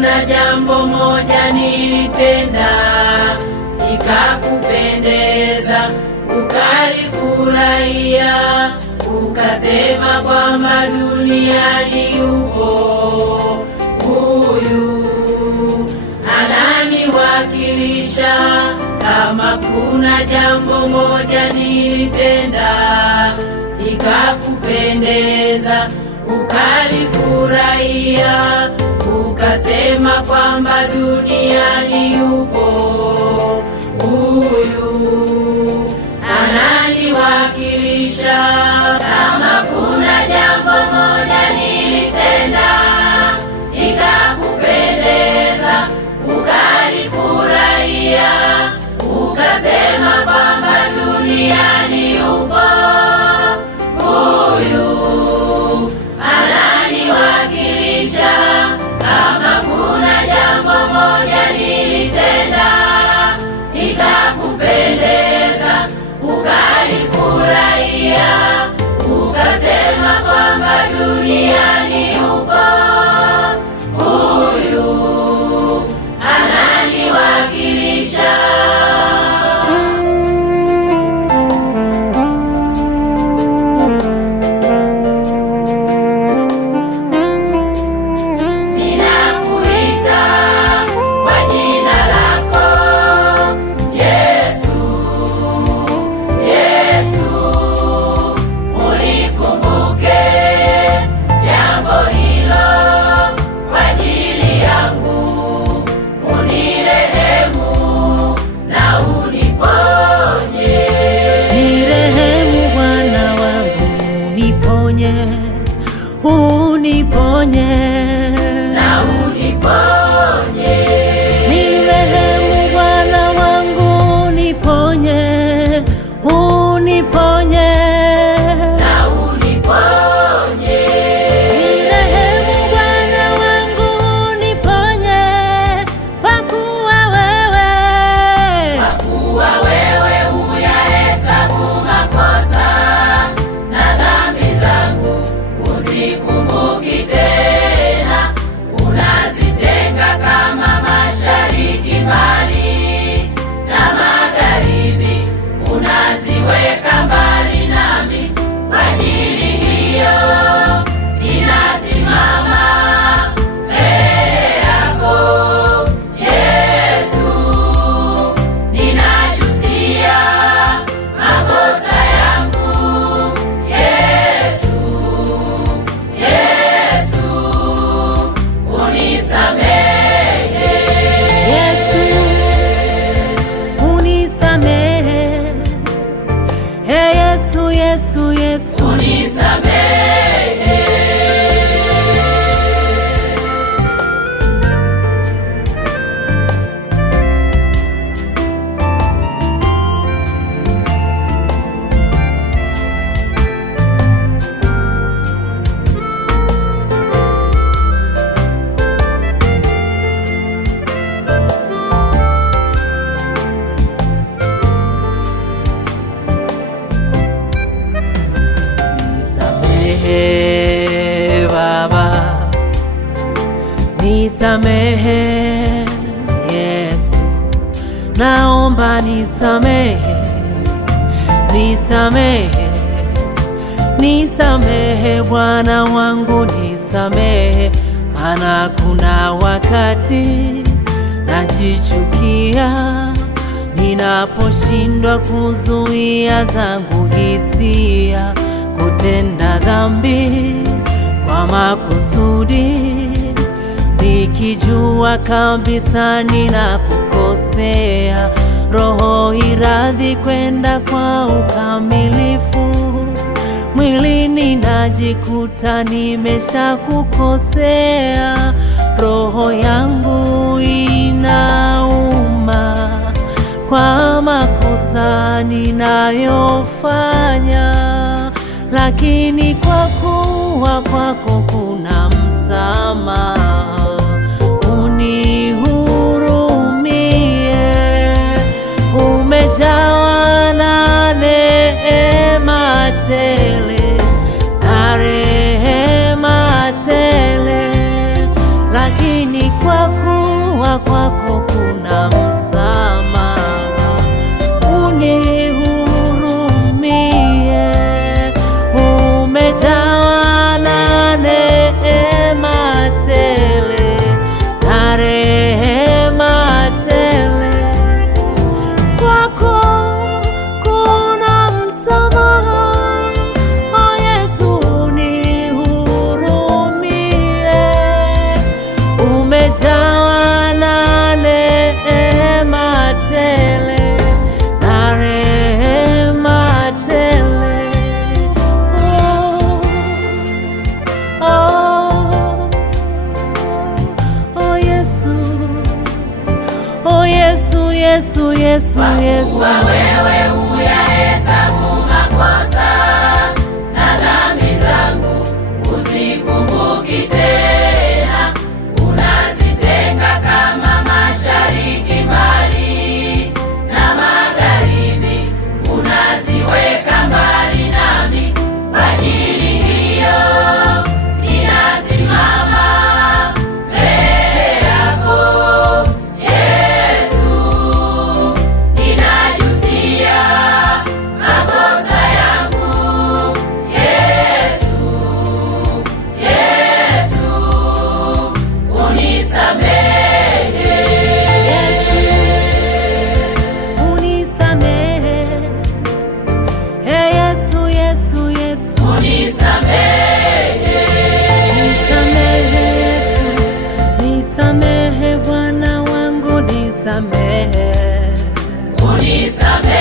kuna jambo moja nilitenda ikakupendeza, ukalifurahia, ukasema kwamba duniani yupo huyu ananiwakilisha. Kama kuna jambo moja nilitenda ikakupendeza, ukalifurahia, ukasema kwamba duniani yupo huyu ananiwakilisha. Kama kuna jambo moja nilitenda ikakupendeza, ukalifurahia, ukasema kwamba duniani yupo huyu ananiwakilisha. Kama kuna jambo moja nilitenda ikakupendeza, ukalifurahia, ukasema kwamba duniani yupo huyu ananiwakilisha. Uniponye na uniponye, nirehemu Bwana wangu, uniponye, uniponye na uniponye, nirehemu Bwana wangu, uniponye, kwa kuwa wewe huyahesabu makosa na dhambi zangu uzikumbuki tena, unazitenga kama mashariki mbali na magharibi, unaziweka mbali nami. Kwa ajili hiyo ninasimama mbele yako Yesu, ninajutia makosa yangu Yesu, unisamehe. Yesu, unisamehe. Hey Yesu, Yesu, Yesu, unisamehe. Baba, nisamehe. Yesu, naomba nisamehe, nisamehe, nisamehe Bwana wangu, nisamehe, maana kuna wakati najichukia ninaposhindwa kuzuia zangu hisia, kutenda dhambi kwa makusudi, nikijua kabisa ninakukosea. Roho iradhi kwenda kwa ukamilifu, mwilini najikuta nimeshakukosea. Roho yangu inauma kwa makosa ninayofanya, lakini kwa kuwa kwako kuna msamaha, unihurumie. Umejawa na neema tele na rehema tele, lakini kwa Yesu, wewe uyahesabu makosa na dhambi zangu usikumbuki tena, unazitenga kama mashariki mbali na magharibi, unaziweka mbali nami. Kwa ajili hiyo ninasimama mbele yako Yesu, ninajutia makosa yangu Yesu, Yesu unisamehe, unisamehe. Hey Yesu, Yesu, Yesu, unisamehe, nisamehe Yesu, nisamehe Bwana wangu, nisamehe, unisamehe.